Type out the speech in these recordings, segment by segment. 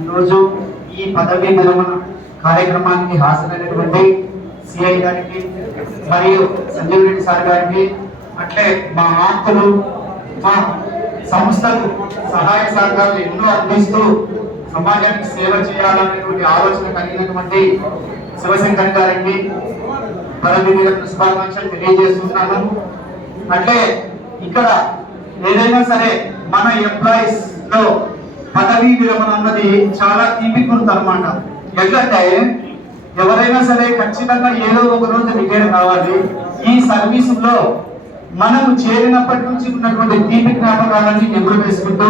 ఈరోజు ఈ పదవీ విరమణ కార్యక్రమానికి హాజరైనటువంటి సిఐ గారికి మరియు సంజీవ్ రెడ్డి సార్ గారికి, అట్లే మా ఆప్తులు, మా సంస్థకు సహాయ సహకారాలు ఎన్నో అందిస్తూ సమాజానికి సేవ చేయాలనేటువంటి ఆలోచన కలిగినటువంటి శివశంకర్ గారికి పదవీ విరమణ శుభాకాంక్షలు తెలియజేస్తున్నాను. అట్లే ఇక్కడ ఏదైనా సరే మన ఎంప్లాయీస్ లో పదవీ విరమణ అన్నది చాలా తీపి గుర్తు అన్నమాట. ఎట్లంటే ఎవరైనా సరే ఖచ్చితంగా ఏదో ఒక రోజు రిటైర్ కావాలి. ఈ సర్వీస్ లో మనము చేరినప్పటి నుంచి ఉన్నటువంటి తీపి జ్ఞాపకాలన్నీ నెమరు వేసుకుంటూ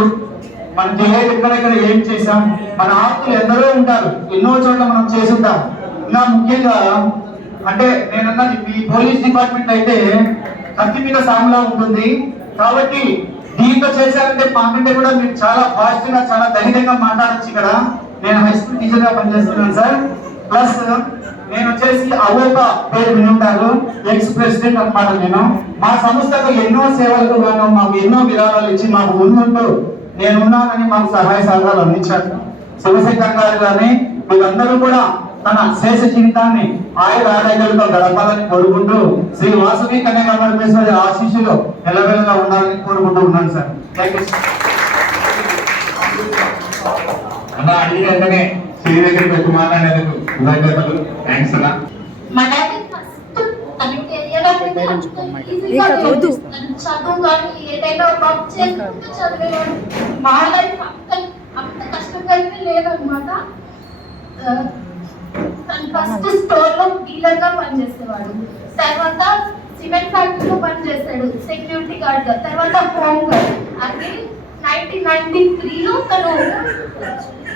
మనం ఎక్కడెక్కడ ఏం చేశాం, మన ఆప్తులు ఎందరో ఉంటారు, ఎన్నో చోట్ల మనం చేసుంటాం. ఇంకా ముఖ్యంగా అంటే నేనన్నది మీ పోలీస్ డిపార్ట్మెంట్ అయితే కత్తి మీద సాములా ఉంటుంది కాబట్టి దీంతో చేశారంటే మాకంటే కూడా మీరు చాలా ఫాస్ట్ గా చాలా ధైర్యంగా మాట్లాడచ్చు. ఇక్కడ నేను హై స్కూల్ టీచర్ గా పనిచేస్తున్నాను సార్. ప్లస్ నేను వచ్చేసి అవోపా పేరు వినుంటారు, ఎక్స్ ప్రెసిడెంట్ అన్నమాట. నేను మా సంస్థకు ఎన్నో సేవలకు గాను మాకు ఎన్నో విరాళాలు ఇచ్చి మాకు ముందుంటూ నేనున్నానని మాకు సహాయ సహకారాలు అందించారు. శివశంకర్ గారు కానీ వీళ్ళందరూ కూడా తన శేష జీవితాన్ని ఆయుర ఆరోగ్యాలతో గడపాలని కోరుకుంటూ శ్రీ వాసవి కన్యకా పరమేశ్వరి ఆశీస్సులు ఎల్లవెల్లగా ఉండాలని కోరుకుంటూ ఉన్నాను సార్. థ్యాంక్ యూ అన్న. అడిగి వెంటనే శ్రీ దగ్గరికి వచ్చి మాట్లాడేందుకు కృతజ్ఞతలు. థ్యాంక్స్ అన్న. చదువు కానీ ఏదైనా వర్క్ చేసుకుంటే చదివేవాడు. మా లైఫ్ అంత కష్టంగా అయితే లేదనమాట. తను ఫస్ట్ స్టోర్ లో డీలర్ గా పనిచేసేవాడు, తర్వాత సిమెంట్ ఫ్యాక్టరీలో పనిచేశాడు సెక్యూరిటీ గార్డ్ గా, తర్వాత హోమ్ గార్డ్. అది 1993లో తను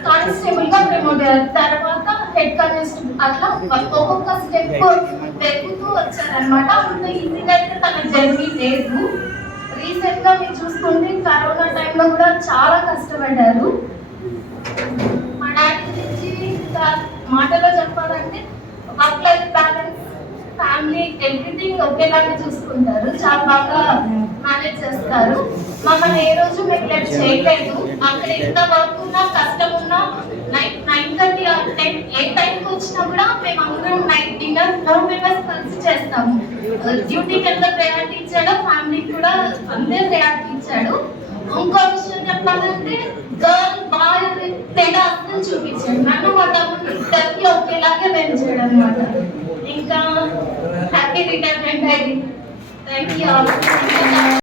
కానిస్టేబుల్ గా ప్రమోట్ అయ్యారు, తర్వాత హెడ్ కానిస్టేబుల్. అట్లా ఒక్కొక్క స్టెప్ పెరుగుతూ వచ్చారనమాట. అంత ఈజీగా అయితే తన జర్నీ లేదు. రీసెంట్ గా మీరు చూసుకుంటే కరోనా టైంలో కూడా చాలా కష్టపడ్డారు. మా డాడీ గురించి మాటలో చెప్పాలంటే work life balance, family, everything ఒకేలాగా చూసుకుంటారు. చాలా బాగా మేనేజ్ చేస్తారు. మమ్మల్ని ఏ రోజు నెగ్లెక్ట్ చేయలేదు. అక్కడ ఎంత వర్క్ ఉన్నా కష్టం ఉన్నా నైట్ 9:30 10 ఏ టైంకి వచ్చినా కూడా మేము అందరం నైట్ డిన్నర్ 4 మెంబర్స్ కలిసి చేస్తాము. డ్యూటీకి ఎంత ప్రయారిటీ ఇచ్చాడో ఫ్యామిలీకి కూడా అంతే ప్రయారిటీ ఇచ్చాడు. ఇంకో విషయం చెప్పాలంటే గర్ల్ బాయ్ తేడా అర్థం చూపించాడు. నన్ను మా తమ్ముడు ఇద్దరికి ఒకేలాగే పెంచాడు అనమాట. ఇంకా హ్యాపీ రిటైర్మెంట్ అయింది. Thank you.